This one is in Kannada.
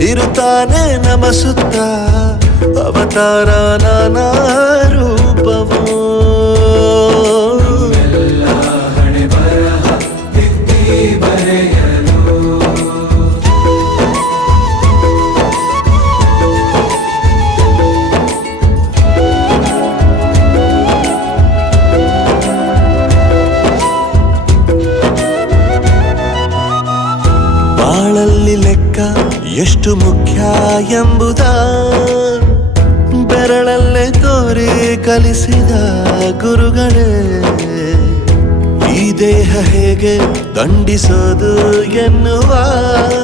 ಇರುತ್ತಾನೆ ನಮ ಸುತ್ತ ಅವತಾರ ನಾನಾ ರೂಪವೋ. ಬಾಳಲ್ಲಿ ಲೆಕ್ಕ ಎಷ್ಟು ಮುಖ್ಯ ಎಂಬುದ ಬೆರಳಲ್ಲೇ ತೋರಿ ಕಲಿಸಿದ ಗುರುಗಳೇ. ಈ ದೇಹ ಹೇಗೆ ದಂಡಿಸೋದು ಎನ್ನುವ